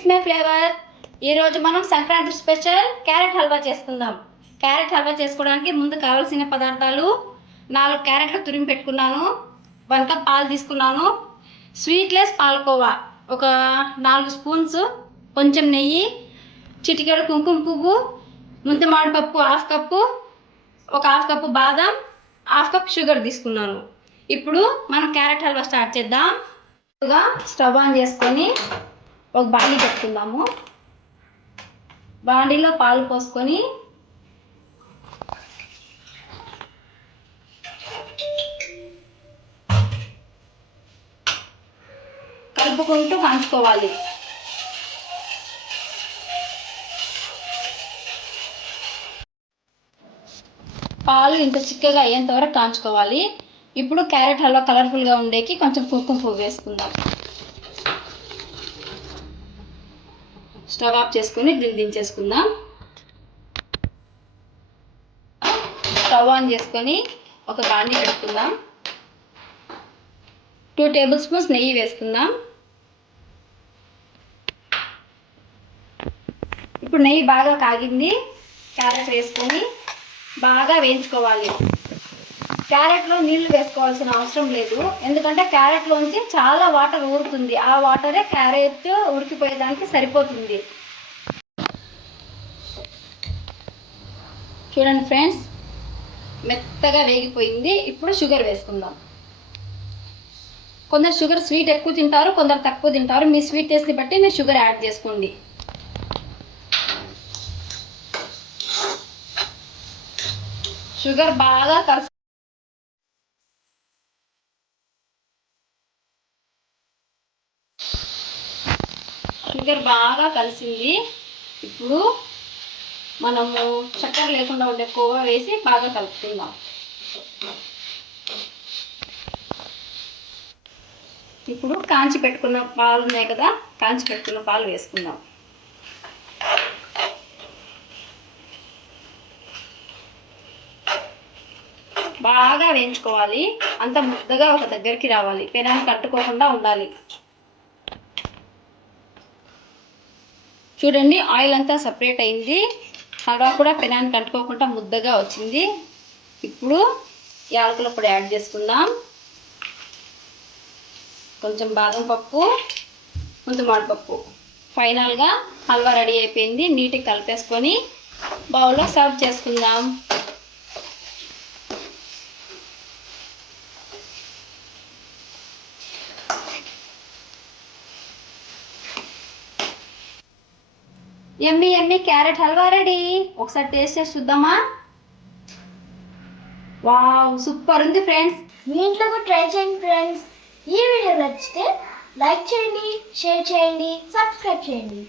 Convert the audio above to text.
It's my flavour. ఈరోజు మనం Sankranti special carrot halwa చేసుకుందాం. క్యారెట్ హల్వా చేసుకోవడానికి ముందు కావాల్సిన పదార్థాలు: 4 క్యారెట్లు తురిమి పెట్టుకున్నాను, 1 కప్ పాలు తీసుకున్నాను, స్వీట్లెస్ పాలకోవా ఒక 4 స్పూన్స్, కొంచెం నెయ్యి, చిటికెడు కుంకుమ పువ్వు, ముంతమామిడి పప్పు 1/2 కప్పు, ఒక 1/2 కప్పు బాదం, 1/2 కప్ షుగర్ తీసుకున్నాను. ఇప్పుడు మనం క్యారెట్ హల్వా స్టార్ట్ చేద్దాం. స్టవ్ ఆన్ చేసుకొని ఒక బాండీ పెట్టుకుందాము. బాండీలో పాలు పోసుకొని కలుపుకుంటూ కాంచుకోవాలి. పాలు ఇంత చిక్కగా అయ్యేంత వరకు కాంచుకోవాలి. ఇప్పుడు క్యారెట్ హల్వా కలర్ఫుల్గా ఉండేకి కొంచెం కుంకుమ పువ్వు వేసుకుందాం. స్టవ్ ఆఫ్ చేసుకొని దీన్ని దించేసుకుందాం. స్టవ్ ఆన్ చేసుకొని ఒక బాండీ పెట్టుకుందాం. 2 టేబుల్ స్పూన్స్ నెయ్యి వేసుకుందాం. ఇప్పుడు నెయ్యి బాగా కాగింది. క్యారెట్ వేసుకొని బాగా వేయించుకోవాలి. క్యారెట్లో నీళ్లు వేసుకోవాల్సిన అవసరం లేదు, ఎందుకంటే క్యారెట్లోంచి చాలా వాటర్ ఊరుతుంది. ఆ వాటరే క్యారెట్ ఉడికిపోయేదానికి సరిపోతుంది. చూడండి ఫ్రెండ్స్, మెత్తగా వేగిపోయింది. ఇప్పుడు షుగర్ వేసుకుందాం. కొందరు షుగర్ స్వీట్ ఎక్కువ తింటారు, కొందరు తక్కువ తింటారు. మీ స్వీట్ టేస్ట్ని బట్టి మీరు షుగర్ యాడ్ చేసుకోండి. షుగర్ బాగా కలిసింది. ఇప్పుడు మనము చక్కెర లేకుండా ఉండే కోవా వేసి బాగా కలుపుకుందాం. ఇప్పుడు కాంచి పెట్టుకున్న పాలు ఉన్నాయి కదా, కాంచి పెట్టుకున్న పాలు వేసుకుందాం. బాగా వేయించుకోవాలి. అంత ముద్దగా ఒక దగ్గరికి రావాలి. పెనాన్ని కట్టుకోకుండా ఉండాలి. చూడండి, ఆయిల్ అంతా సపరేట్ అయింది. హల్వా కూడా పెనాన్ని కట్టుకోకుండా ముద్దగా వచ్చింది. ఇప్పుడు యాలకుల పొడి యాడ్ చేసుకుందాం. కొంచెం బాదం పప్పు, ముంతమామిడి పప్పు. ఫైనల్గా హల్వా రెడీ అయిపోయింది. నీట్గా కలిపేసుకొని బౌల్లో సర్వ్ చేసుకుందాం. యమ్మీ యమ్మీ క్యారెట్ హల్వా రెడీ. ఒకసారి టేస్ట్ చేసి చూద్దామా? వావ్, సూపర్ ఉంది ఫ్రెండ్స్. మీ ఇంట్లో కూడా ట్రై చేయండి ఫ్రెండ్స్. ఈ వీడియో నచ్చితే లైక్ చేయండి, షేర్ చేయండి, సబ్స్క్రైబ్ చేయండి.